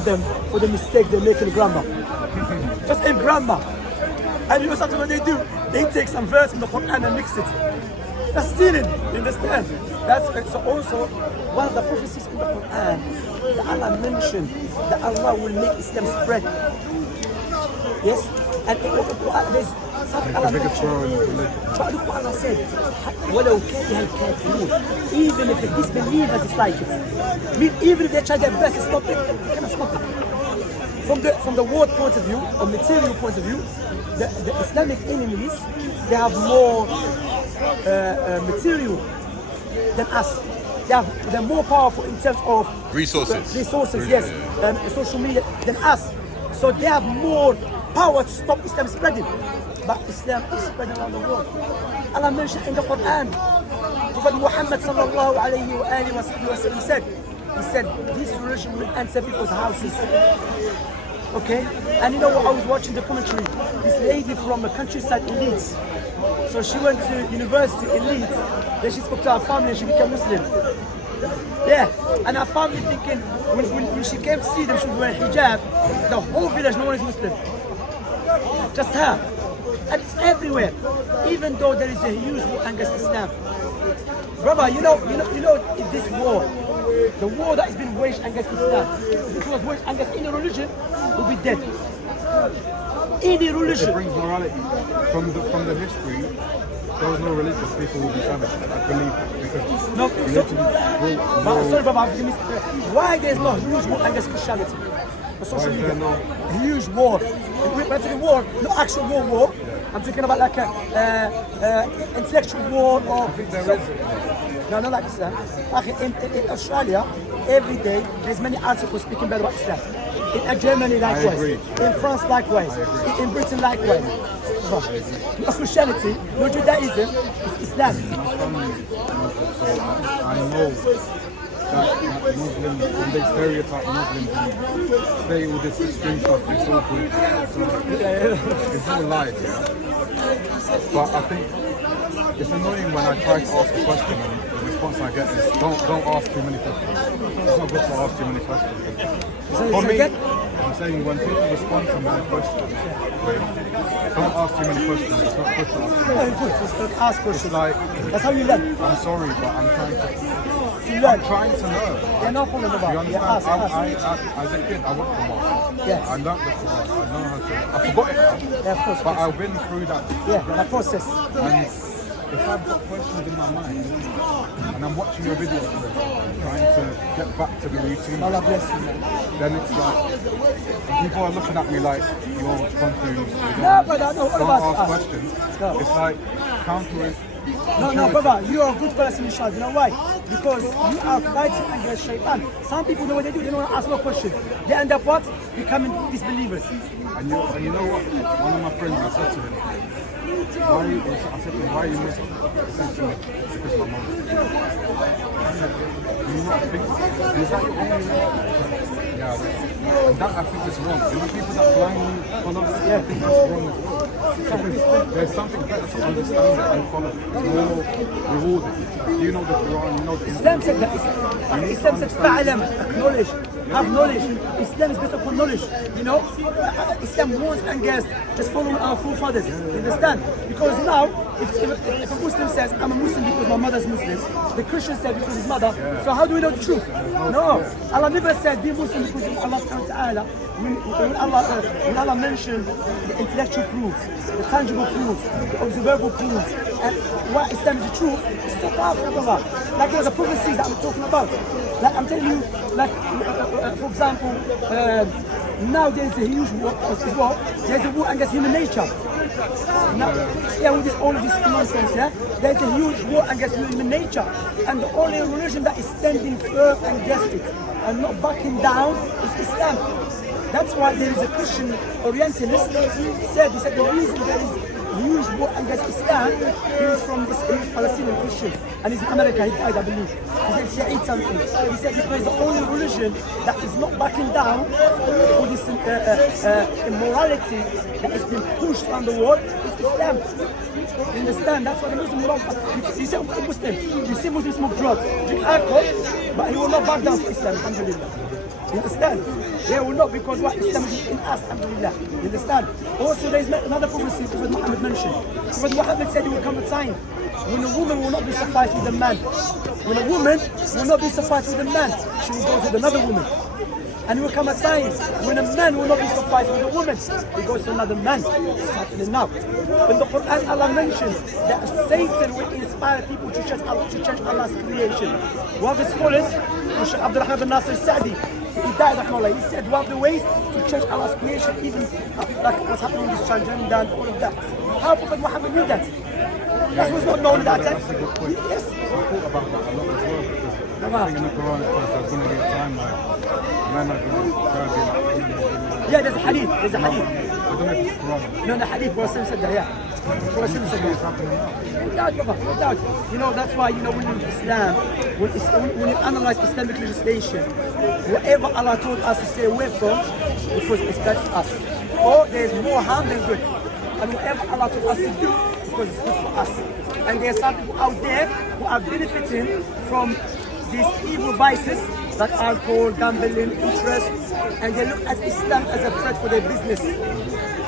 at them for the mistake they make in grammar. Just in grammar. And you know something what they do? They take some verse from the Quran and mix it. That's stealing, you understand? That's so also one of the prophecies in the Quran that Allah mentioned that Allah will make Islam spread. Yes? And there's something Allah mentioned. But look what Allah said. وَلَوْ كَرِهَ الْكَافِرُونَ. Even if the disbelievers dislike it. I mean, even if they try their best to stop it, they cannot stop it. From the word point of view, or material point of view, the Islamic enemies, they have more material than us. They're more powerful in terms of resources. Yes, social media than us. So they have more power to stop Islam spreading. But Islam is spreading around the world. Allah mentioned in the Quran, Prophet Muhammad sallallahu alayhi wa sallam said, he said, this religion will enter people's houses. Okay? And you know what, I was watching the commentary. This lady from a countryside in Leeds. So she went to university in Leeds. Then she spoke to her family and she became Muslim. Yeah, and her family thinking, when she came to see them, she was wearing hijab. The whole village, no one is Muslim. Just her. And it's everywhere. Even though there is a huge war against Islam. Brother, you know, if this war, the war that has been waged against Islam, if it was waged against any religion, we'll be dead. Any religion. It brings morality. From the history, there was no religious people will be savage. I believe because no, religion sorry, Baba, why there's no huge war against Christianity? On social media, huge war. We're talking war, no actual war. I'm talking about like a intellectual war or. I think there is. No, not like Islam. In Australia, every day there's many articles speaking bad about Islam. In Germany, likewise. In France, likewise. In Britain, likewise. No Christianity, no Judaism, it's Islam. I know that Muslims, when they stereotype Muslims and say all this extreme stuff, it's all good. It's all lies, yeah? But I think it's annoying when I try to ask a question and the response I get is don't ask too many questions. It's not good to ask too many questions. For me, I'm saying when people respond to my questions, don't ask too many questions. It's not good to ask too many questions. Ask questions. It's like, that's how you learn. I'm sorry, but I'm trying to learn. I'm trying to learn. Yeah, no problem about it. You understand? Yeah, as a kid, I went to Quran. Yes. I learned the Quran. I know how to. I forgot it now. Yeah, of course. But I've been through that. Yeah, that process. And if I've got questions in my mind, and I'm watching your videos, trying to get back to the routine, Allah bless you, then it's like, people are looking at me like, you're confused. No, brother, no, don't ask questions. No. It's like, countering. No, brother, you are a good person, inshallah. You know why? Because you are fighting against shaitan. Some people know what they do, they don't want to ask no question. They end up what? Becoming disbelievers. And you know what? One of my friends, I said to him, I said to him, why are you Muslim? He said to me, because my mom. I said, do you not think, is that your only way? Yeah, and that I think is wrong. You know, people that blindly follow, I think that's wrong as well. Because there's something better to understand it and follow. It's more rewarding. You know the Quran, you know the Islam said that. Islam said, fa'alam, acknowledge, have knowledge. Islam is based upon knowledge. You know, Islam warns against just following our forefathers. You understand? Because now, if a Muslim says, I'm a Muslim because my mother's Muslim, the Christian said because his mother, so how do we know the truth? No. Allah never said be Muslim because of Allah subhanahu wa ta'ala. When Allah mentioned the intellectual proofs, the tangible proofs, the observable proofs, and what Islam is the truth, it's so powerful, brother. Like there's a prophecy that I'm talking about. Like I'm telling you, like for example, now there's a huge war as well. There's a war against human nature. Now, yeah, with all of this nonsense, yeah, there's a huge war against human nature, and the only religion that is standing firm against it and not backing down is Islam. That's why there is a Christian Orientalist he said the reason there is huge war against Islam, he was from this Palestinian Christian, and he's in America, he died, I believe. He said he ate something. He said because the only religion that is not backing down for this immorality that has been pushed around the world is Islam. You understand? That's why the Muslim will not. You see a Muslim, you see Muslims smoke drugs, drink alcohol, but he will not back down for Islam, alhamdulillah. You understand? They will not, because what Islam is in us, alhamdulillah. You understand? Also, there is another prophecy Prophet Muhammad mentioned. Prophet Muhammad said there will come a time when a woman will not be sufficed with a man. When a woman will not be sufficed with a man, she will go with another woman. And it will come a time when a man will not be sufficed with a woman, he goes to another man. It's happening now. In the Quran, Allah mentioned that Satan will inspire people to change Allah's creation. One of the scholars, Sheikh Abdul Rahman bin Nasir Sa'di, he died, he said one of the ways to change Allah's creation, even like what's happening with transgender and all of that. How Prophet Muhammad knew that? That was not known at that time. Yes. I thought about that a lot as well, because I think in the Quran it says there's going to be a time where men are going to try to be like women. Yeah, there's a hadith. There's a hadith. I don't know if it's Quran. No, the hadith, Prophet said that, yeah. Prophet said that. It's happening now. No doubt, brother, no doubt. You know, that's why, you know, when you Islam, when you analyze Islamic legislation, whatever Allah told us to stay away from, because it's bad for us. Or there's more harm than good. And whatever Allah told us to do, because it's good for us. And there are some people out there who are benefiting from these evil vices that alcohol, gambling, interest, and they look at Islam as a threat for their business.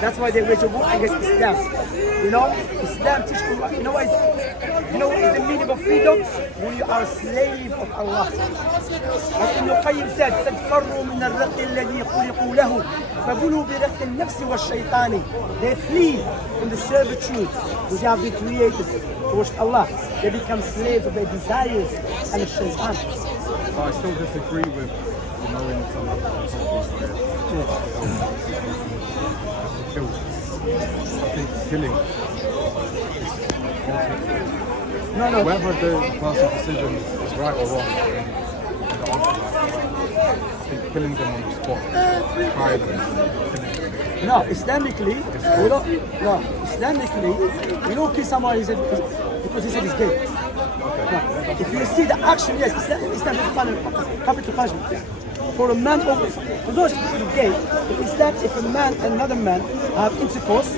That's why they wage a war against Islam. You know, Islam teaches you, you know what is the meaning of freedom? When you are a slave of Allah. As Ibn Qayyim said, فَتْفَرُّوا مِنَ الرَّقِّ الَّذِي خُلِقُوا لَهُ فَبُلُوا بِرَقِّ النَّفْسِ وَالشَّيْطَانِ. They flee from the servitude which have been created to worship Allah. They become slaves of their desires and the shaitan. But I still disagree with, you know, in some of the countries kill. I think killing is ultimate. No. Whether the person's decision is right or wrong, I think killing them on the spot, try them, killing them. No, Islamically, we don't kill someone because he said he's gay. No. If you see the action, yes, Islam is capital punishment. For a man, for those who are gay, in Islam, if a man and another man have intercourse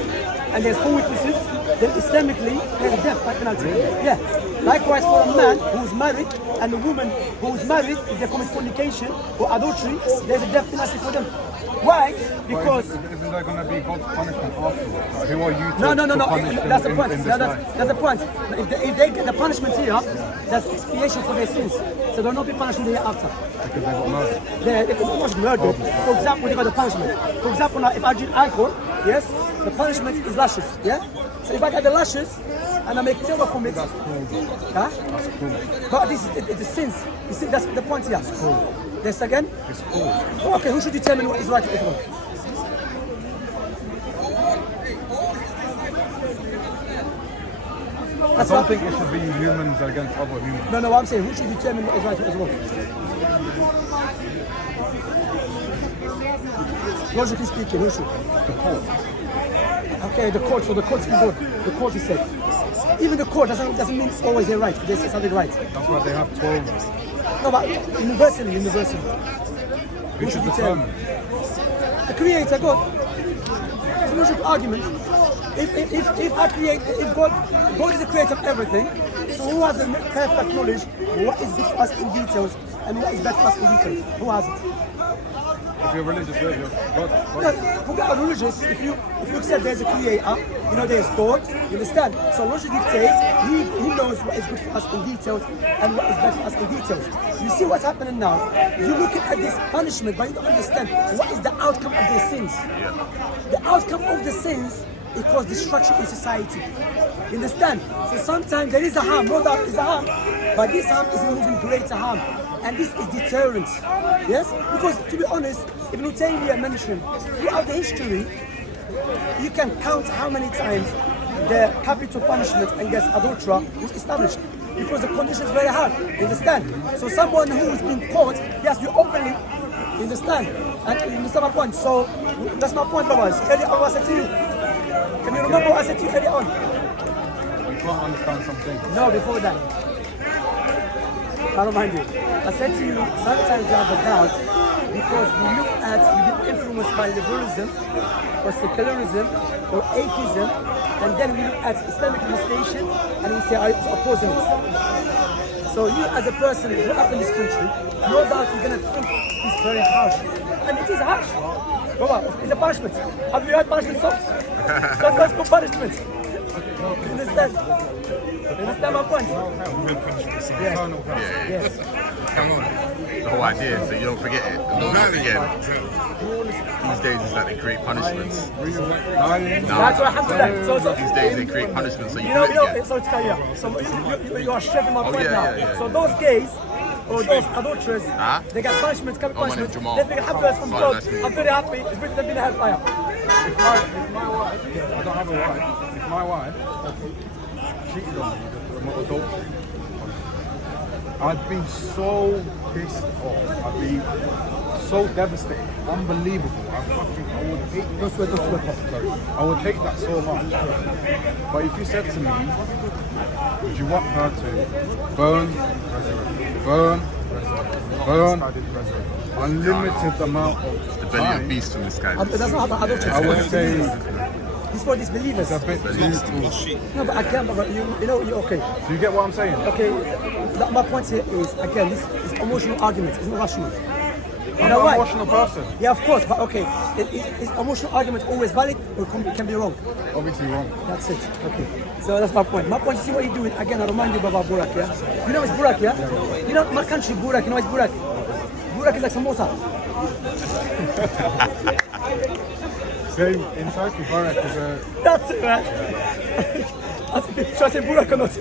and there's 4 witnesses, then Islamically there's a death penalty. Yeah. Likewise, for a man who is married and a woman who is married, if they commit fornication or adultery, there's a death penalty for them. Why? Because isn't there going to be God's punishment afterwards? Like, who are you to no. punish them That's the point. in this That's the point. If they get the punishment here, that's expiation for their sins. So they'll not be punished in the hereafter. Because they got murdered. They can almost murder. For example, they got the punishment. For example, now if I drink alcohol, yes, the punishment is lashes. Yeah. So if I get the lashes and I make tawbah from it, That's cruel. huh? That's cruel. But this is the sins. You see, that's the point here. It's cruel. Yes, again. It's cruel. Okay, who should determine what is right and what is wrong? I don't think it should be humans against other humans. No, what I'm saying, who should determine what is right and what is wrong? Logically speaking, who should? The court. Okay, the court, so the court's good. The court is said. Even the court doesn't mean always they're right. They say something right. That's why they have 12. No, but universally. Who should determine? The Creator, God. It's a logical argument. If God is the creator of everything, so who has the perfect knowledge what is good for us in details and what is bad for us in details? Who has it? If you're religious, you're God. No, forget about religious. If you accept there's a creator, you know there's God, you understand? So logic dictates, he knows what is good for us in details and what is bad for us in details. You see what's happening now? You're looking at this punishment, but you don't understand what is the outcome of their sins. The outcome of the sins equals destruction in society. You understand? So sometimes there is a harm, no doubt is a harm, but this harm is removing greater harm. And this is deterrence. Yes? Because to be honest, Ibn Taymiyyah mentioned throughout the history, you can count how many times the capital punishment against adultery was established. Because the condition is very hard. You understand? So someone who is being caught, he has to openly, you understand? And you understand my point? So that's my point, brothers. Earlier on I said to you. Can you remember what I said to you earlier on? You can't understand something. No, before that. I remind you. I said to you, sometimes you have a doubt because you've been influenced by liberalism or secularism or atheism, and then we look at Islamic legislation and we say, it's opposing it. So you as a person who up in this country, no doubt you're gonna think it's very harsh. And it is harsh. Baba, it's a punishment. Have you heard punishment soft? That's good punishment. You understand? You understand my point? Yes. Come on. The whole idea, so you don't forget it. Don't forget. These days it's like they create punishments. That's what happened. So, These days they create punishments so you you know, do it again. so it's clear. So you are stressing my point now. yeah. So those gays or those adulterers, Huh? they got punishments, coming Oh, my name's punishments. Jamal. They think happiness from Sorry, God. nice to meet you. I'm very happy. It's better than being a hellfire. If my wife, I don't have a wife, if my wife cheated on me with adultery, I'd be so pissed off. I'd be so devastated. Unbelievable. I would hate I would hate that so much. But if you said to me, would you want her to burn, unlimited amount of The belly of time, beast from this guy. That's not about adultery. I would say It's for disbelievers. it's a bit too. No, but I can't. But you know, you're okay. Do you get what I'm saying? Okay. My point here is again, this is emotional argument. It's not rational. You I'm know not why? an emotional person. Yeah, of course. But okay, is emotional argument always valid or it can be wrong? Obviously wrong. That's it. Okay. So that's my point. My point is see what you're doing. Again, I remind you about Burak, yeah? You know it's Burak, yeah? You know my country, Burak, you know it's Burak. Burak is like samosa. Same in Turkey, Barak is a. That's it, man. Should I say Burak or not?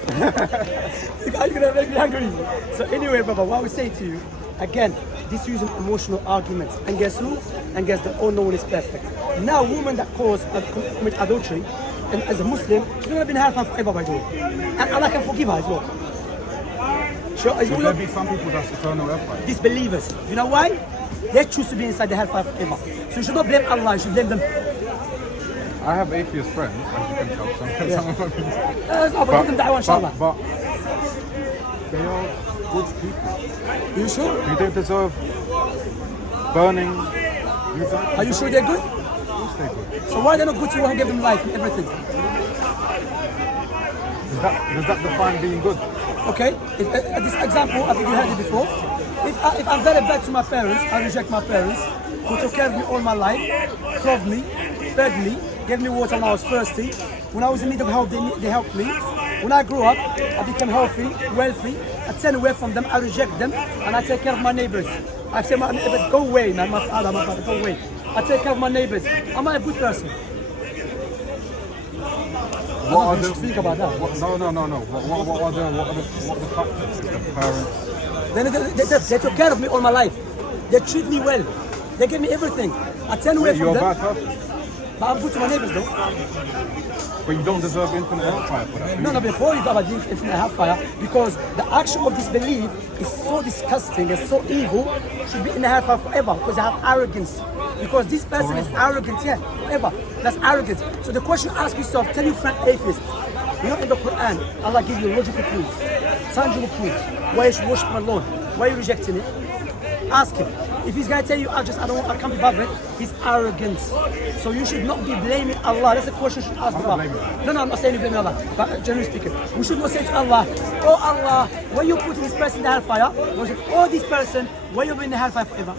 Are you gonna make me hungry? So anyway, Baba, what I would say to you, again, this using emotional arguments. And guess who? And guess the all no one is perfect. Now, woman that commit adultery, and as a Muslim, she's gonna be in hellfire forever by the way. And Allah can forgive her as well. Sure, as Will well. there be some people that's eternal hellfire? Disbelievers. You know why? They choose to be inside the hellfire forever. So you should not blame Allah, you should blame them. I have atheist friends, as you can tell. Some of my friends. No, but give them da'wah, inshallah. but they are good people. You sure? Do they deserve burning? Are you sure they're good? Of course they're good. So why are they not good to who gave them life and everything? Does that define being good? Okay, this example, I think you heard it before. If I'm very bad to my parents, I reject my parents, who took care of me all my life, clothed me, fed me, gave me water when I was thirsty. When I was in need of help, they helped me. When I grew up, I became healthy, wealthy. I turn away from them, I reject them, and I take care of my neighbors. I say my neighbors, go away, man, my father, my brother, go away. I take care of my neighbors. Am I a good person? What are you should think about that. No. What are the factors? The parents. They took care of me all my life. They treat me well. They give me everything. I turn away from You're a them. bad person, But I'm good to my neighbors though. but you don't deserve infinite hellfire for that. No, before you go about this infinite hellfire, because the action of disbelief is so disgusting and so evil, should be in the hellfire forever because they have arrogance. Because this person is arrogant, yeah, forever. That's arrogance. So the question ask yourself, tell your friend atheist, you know in the Quran, Allah gives you logical proofs, tangible proofs, why you should worship Him alone, why are you rejecting it? Ask him. If he's gonna tell you, I can't be bothered, he's arrogant. So you should not be blaming Allah. That's a question you should ask Allah. No, I'm not saying you blame Allah, but generally speaking, we should not say to Allah, oh Allah, why you putting this person in the hellfire? We say, oh this person, why you in the hellfire forever?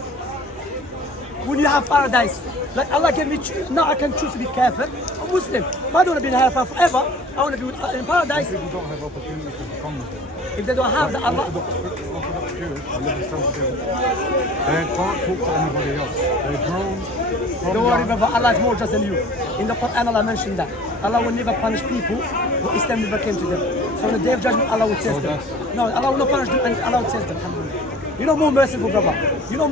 When you have paradise, like Allah gave me, now I can choose to be kafir, a Muslim. But I don't want to be in the hellfire forever. I want to be in paradise. People don't have opportunity to become Muslim. If they don't have the Allah, Orthodox Jews, I live in South Jews. They can't talk to anybody else. They're grown from don't worry, young. brother, Allah is more just than you. In the Quran, Allah mentioned that. Allah will never punish people who Islam never came to them. So on the day of judgment, Allah will test them. No, Allah will not punish them and Allah will test them. You're not more merciful, brother. You know,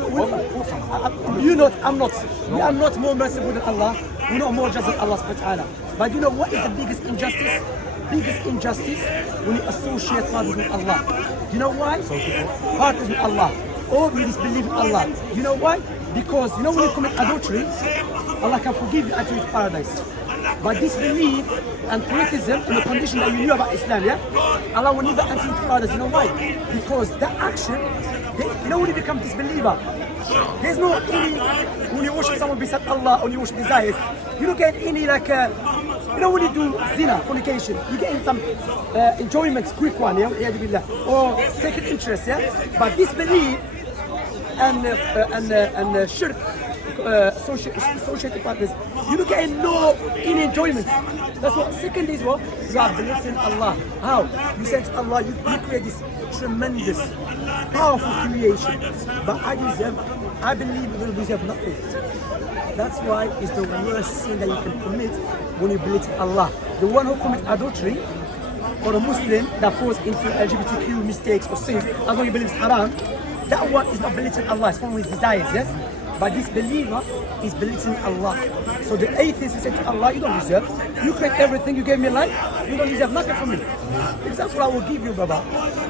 you're not, I'm not. We are not more merciful than Allah. We're not more just than Allah subhanahu wa ta'ala. But you know what is the biggest injustice? Biggest injustice when you associate partners with Allah. You know why? Partners with Allah. Or you disbelieve in Allah. You know why? Because you know when you commit adultery, Allah can forgive you until it's paradise. But disbelief and criticism in the condition that you knew about Islam, yeah? Allah will never enter into paradise. You know why? Because that action, you know when you become disbeliever, there's no any, when you worship someone beside Allah or you worship desires, you don't get any like You know when you do zina, fornication, you get some enjoyment, quick one, yeah, or take an interest, yeah. But disbelief and shirk, associated partners, you don't get any enjoyment. That's what. Second is what you are believing Allah. How you said to Allah, you create this tremendous, powerful creation, but I believe you will deserve nothing. That's why it's the worst sin that you can commit when you believe in Allah. The one who commits adultery, or a Muslim that falls into LGBTQ mistakes or sins, as long as he believes haram, that one is not believing Allah, it's following his desires, yes? But this believer is believing Allah. So the atheist is saying to Allah, you don't deserve. You create everything, you gave me life, you don't deserve nothing from me. Example I will give you, Baba.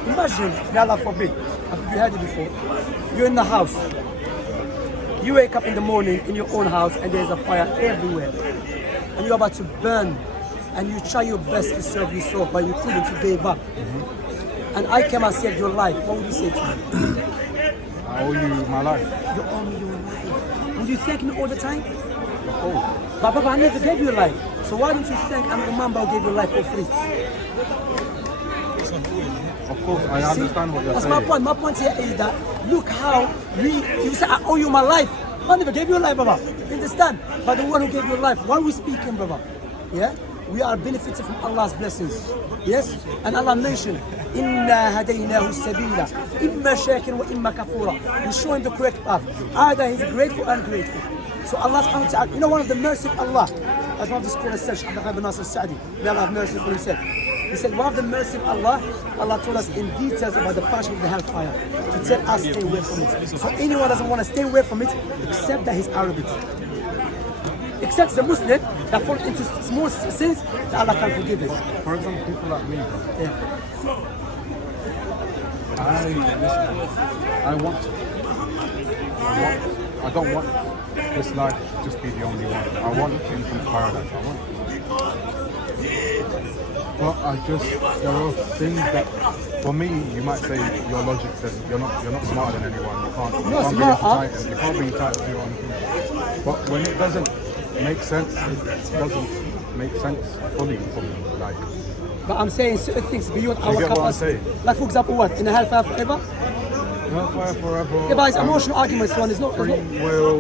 Imagine, may Allah forbid, I think you heard it before, you're in the house. You wake up in the morning in your own house and there's a fire everywhere. And you're about to burn. And you try your best to serve yourself, but you couldn't, you gave up. And I came and saved your life. What would you say to me? I owe you my life. You owe me your life. Would you thank me all the time? Of course. But Papa, I never gave you a life. So why don't you thank I'm the man who gave you life for free? Of course, I understand what you're That's saying. my point. My point here is that look how you say I owe you my life. I never gave you a life, Baba. You understand? But the one who gave you life, why are we speaking, Baba? Yeah? We are benefiting from Allah's blessings. Yes? And Allah mentioned, Inna hadaynahu sabila, imma shakin wa imma kafura. We show him the correct path. Either he's grateful and ungrateful. So Allah subhanahu wa ta'ala, you know one of the mercy of Allah, as one of the scholars said, Shaykh Abdul Nasir Sa'di, may Allah have mercy upon him, he said, one of the mercy of Allah, Allah told us in details about the punishment of the hellfire, to tell us stay away from it. So anyone doesn't want to stay away from it, except that he's arrogant. Except the Muslim that fall into small sins that Allah can forgive him. For example, people like me, Yeah. I don't want this life to just be the only one. I want infinite paradise. But there are things that, for me, you might say your logic says you're not smarter than anyone. You can't be entitled to your own thing. But when it doesn't make sense, it doesn't make sense fully for me. Like, But I'm saying certain things beyond our get what I'm capacity. saying? Like for example, what? In the hellfire forever? hellfire forever. Yeah, but it's emotional arguments one. It's not. Free will.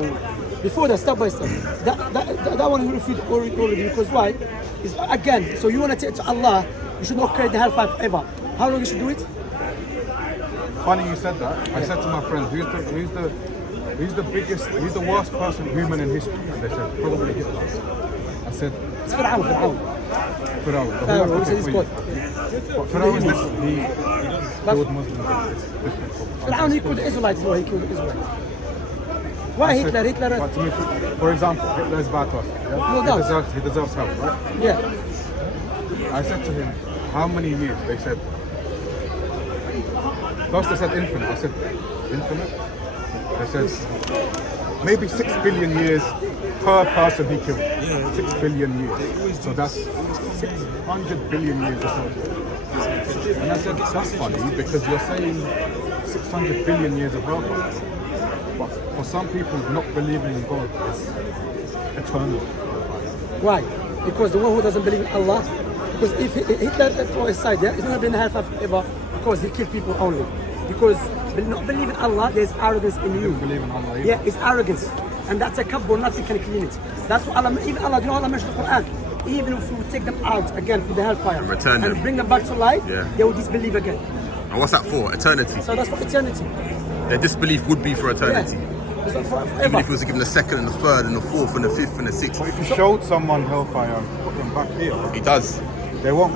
Before that, step by step. That one we refute already because why? Is again. So you want to take it to Allah? You should not create the hellfire forever. How long you should do it? Funny you said that. I said to my friends, who's the worst person human in history? And they said probably Hitler. I said It's Fir'aun. Fir'aun. Who said he's God? But Fir'aun is different. He killed Muslims. It's different. Fir'aun, he killed the Israelites as well. He killed the Israelites. Why I said- Hitler? But to me, for example, Hitler is bad to us. Yeah? No doubt. He deserves help, right? Yeah. I said to him, how many years? They said, first they said infinite. I said, infinite? They said, maybe 6 billion years per person he killed. 6 billion years. So that's 600 billion years or so. And I said, that's funny because you're saying 600 billion years of hellfire. But for some people, not believing in God is eternal. Why? Because the one who doesn't believe in Allah, because if Hitler throw aside, yeah, it's not been hellfire forever because he killed people only. Because not believing in Allah, there's arrogance in you. Believe in Allah. Yeah, it's arrogance. And that's a kabbur, nothing can clean it. That's what Allah, even Allah, you know Allah mentioned in the Quran, even if we take them out again from the hellfire And return them. bring them back to life, Yeah. they will disbelieve again. And what's that for? Eternity. So that's for eternity. Their disbelief would be for eternity. Yeah. It's not for Even forever. if it was given the second and the third and the fourth and the fifth and the sixth. But if you showed someone hellfire and put them back here, He does. they won't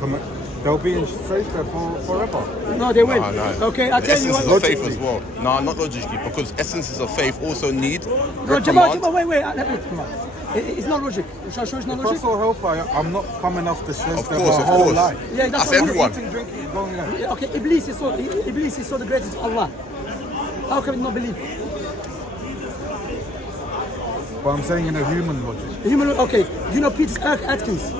commit. They'll be in straight there forever. No, they will. Oh, no. Okay, I'll The tell you essences what. of faith as well. No, not logically, because essences of faith also need No, reprimand. Jamal, wait. Let me come on. It's not logic. Shall I show it's not If I logic? saw hellfire, I'm not coming off the sense Of that course, my of whole course. life. Yeah, That's what everyone. Eating, drinking, going there. Yeah, okay, Iblis is so the greatest of Allah. How can we not believe? But I'm saying in a human logic. Human, okay. Do you know Peter Atkins?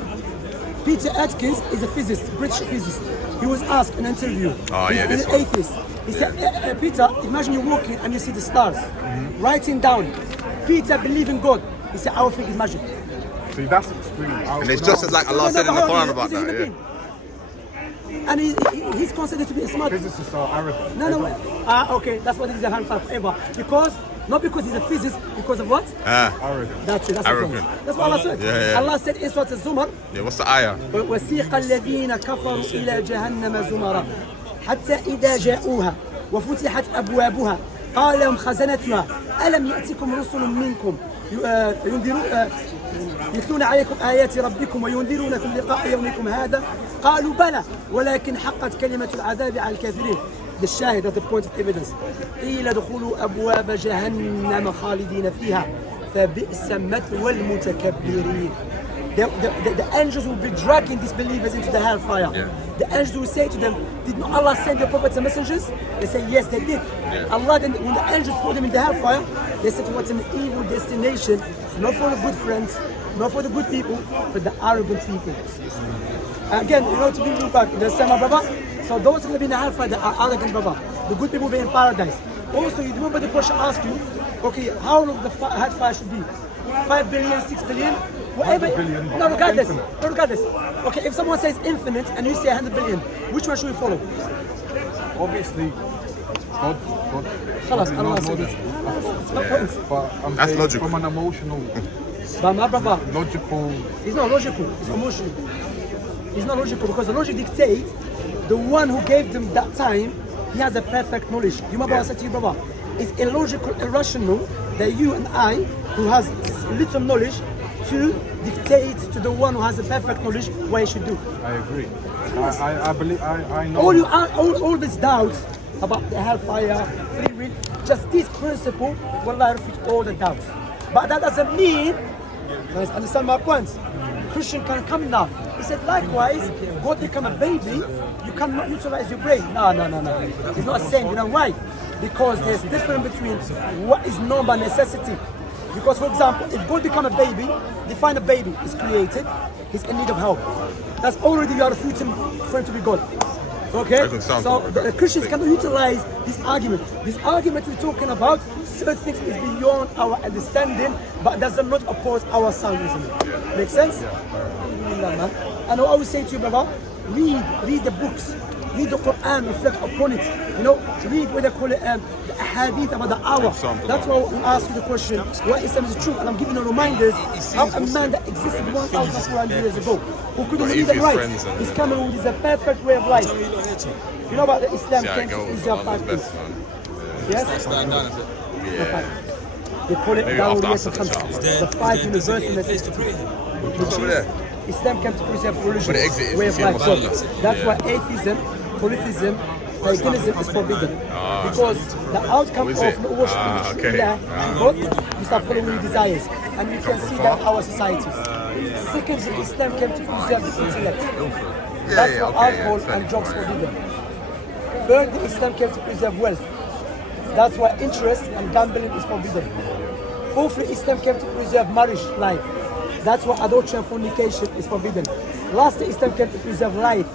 Peter Atkins is a physicist, British physicist. He was asked in an interview. Oh, He's yeah, this an one. atheist. He said, Peter, imagine you're walking and you see the stars. Writing down, Peter, believe in God. He said, I would think it's magic. See, that's extreme. And it's just as like Allah said in the Quran about He's a human that. being. And he's considered to be a smart. Physicists are arrogant. No. Okay, that's what it is a hand forever. Not because he's a physicist, because of what? Arrogant. That's it. That's Arrogant. the point. That's what Allah said. Yeah. Allah said in Surah Az-Zumar, Yeah, what's the ayah? وسيق الذين كفروا إلى جهنم زمرا حتى إذا جاءوها وفتحت أبوابها قال لهم خزنتها ألم يأتكم رسل منكم يتلون عليكم آيات ربكم وينذرونكم لقاء يومكم هذا قالوا بلى ولكن حقت كلمة العذاب على الكافرين. The shahid, that's the point of evidence. قيل ادخلوا أبواب جهنم خالدين فيها فبئس مثوى المتكبرين. The angels will be dragging these believers into the hellfire. Yeah. The angels will say to them, did not Allah send the prophets and messengers? They say, yes, they did. Allah, then, when the angels put them in the hellfire, they said, what an evil destination, not for the good friends, not for the good people, but the arrogant people. Again, to be back, the same brother. So those who are going to be in the hellfire, they are arrogant brother. The good people will be in paradise. Also, you remember the question asked you, okay, how long the hellfire should be? 5 billion, 6 billion? Whatever. No, regardless. Okay, if someone says infinite and you say 100 billion, which one should we follow? Obviously, God. Khalas, Allah said it. But I'm That's saying logical. from an emotional, But my brother, logical. it's not logical, it's emotional. It's not logical because the logic dictates the one who gave them that time, he has a perfect knowledge. You remember what I said to you, brother? It's illogical, irrational that you and I, who has little knowledge, to dictate to the one who has a perfect knowledge what he should do. I agree. I believe. I know. All this doubt about the hellfire, free will, just this principle will refute all the doubts. But that doesn't mean, guys, understand my point. Christian can come now. He said likewise, God become a baby, you cannot utilize your brain. No. He's not saying, you know why? Because there's difference between what is known by necessity. Because for example, if God become a baby, define a baby is created, he's in need of help. That's already you are refuting for him to be God. Okay? So the Christians cannot utilize this argument. This argument we're talking about, certain things is beyond our understanding, but does not oppose our soundism. Make sense? Alhamdulillah, man. And I always say to you, brother, read the books. Read the Quran, reflect upon it. Read what they call it, the hadith about the hour. That's why we ask you the question, what Islam is true? And I'm giving you reminders how a man that existed 1,400 years ago, who couldn't read and write, is coming with a perfect way of life. You know about the Islam came to preserve 5 things. Yes? They call it Dawiyat al-Khams, the 5 universal necessities. Islam came to preserve religion, way of life. That's why atheism, polytheism, paganism is forbidden. Because the outcome of worshiping God, you start following your desires. And you can see that in our societies. Secondly, Islam came to preserve the intellect. That's why alcohol and drugs forbidden. Thirdly, Islam came to preserve wealth. That's why interest and gambling is forbidden. Fourthly, Islam came to preserve marriage life. That's why adultery and fornication is forbidden. Lastly, Islam came to preserve life.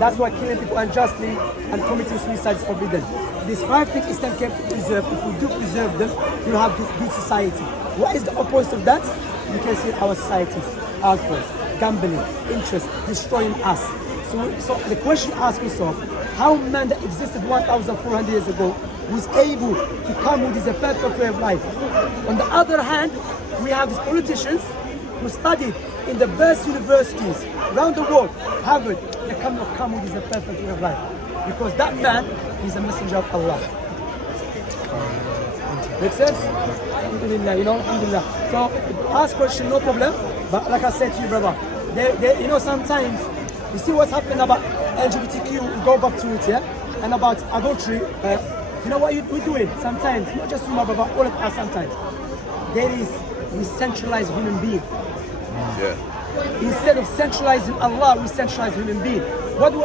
That's why killing people unjustly and committing suicide is forbidden. These 5 things Islam came to preserve. If we do preserve them, we'll have good society. What is the opposite of that? You can see our societies. Alcohol, gambling, interest, destroying us. So the question asks yourself, how man that existed 1,400 years ago was able to come with this perfect way of life? On the other hand, we have these politicians who studied in the best universities around the world, Harvard, they cannot come with this perfect way of life. Because that man is a messenger of Allah. Make sense? Alhamdulillah, alhamdulillah. So, ask question, no problem. But like I said to you, brother, sometimes, you see what's happening about LGBTQ, we go back to it, yeah? And about adultery, you know what we're doing? Sometimes, not just you, my brother, all of us sometimes. We centralize human being. Instead of centralizing Allah, we centralize human being. What do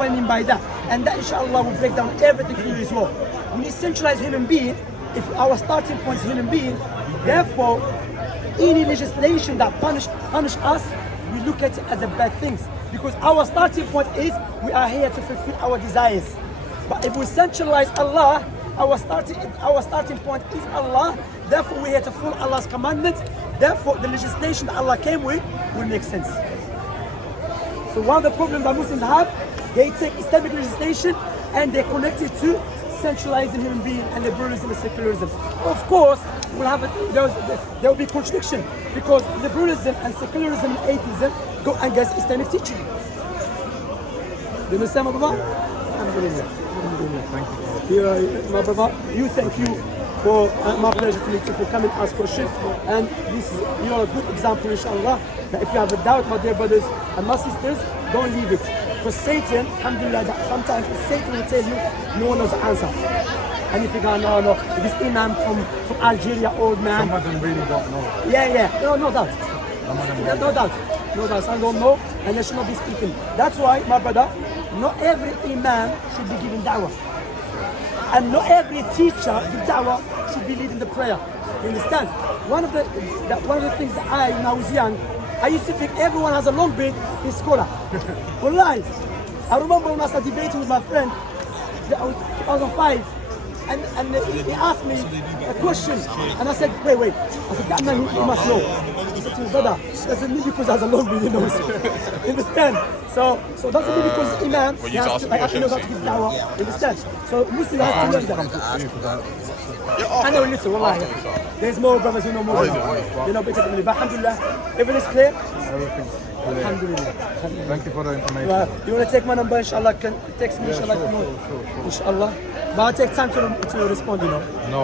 I mean by that? And that inshallah will break down everything for you as well. When you centralize human being, if our starting point is human being, therefore any legislation that punish us, we look at it as a bad things. Because our starting point is we are here to fulfill our desires. But if we centralize Allah, our starting point is Allah, Therefore, we're here to follow Allah's commandments. Therefore, the legislation that Allah came with will make sense. So one of the problems that Muslims have, they take Islamic legislation and they connect it to centralizing human being and liberalism and secularism. Of course, there will be contradiction because liberalism and secularism and atheism go against Islamic teaching. You understand, my brother? Alhamdulillah. Thank you. My brother, thank you for my pleasure to meet you for coming ask questions. And this is a good example, inshallah, that if you have a doubt, my dear brothers and my sisters, don't leave it. Because Satan, alhamdulillah, that sometimes Satan will tell you no one knows the answer. And if you go, no, if it's Imam from Algeria, old man. Some of them really don't know. Yeah. No doubt. Some of them No doubt. Some don't know and they should not be speaking. That's why, my brother, not every Imam should be giving da'wah. And not every teacher with da'wah should be leading the prayer. You understand? One of the things that when I was young, I used to think everyone has a long beard in scholar. Wallahi. I remember when I started debating with my friend, that was 2005, and he asked me a question, and I said, wait. I said, that man you must know. He said to me, brother, doesn't mean because he has a long beard, he knows. You understand? So doesn't mean because Imam, he has to knows how to give da'wah. You understand? So Muslim has to learn that. I know a little, wallahi. There's more brothers who know more than you. They know better than me. But alhamdulillah, everything is clear. Everything's clear. Alhamdulillah. Thank you for the information. You want to take my number, inshallah, can text me, inshallah, if you know. Inshallah. But I'll take time to respond, you know. No.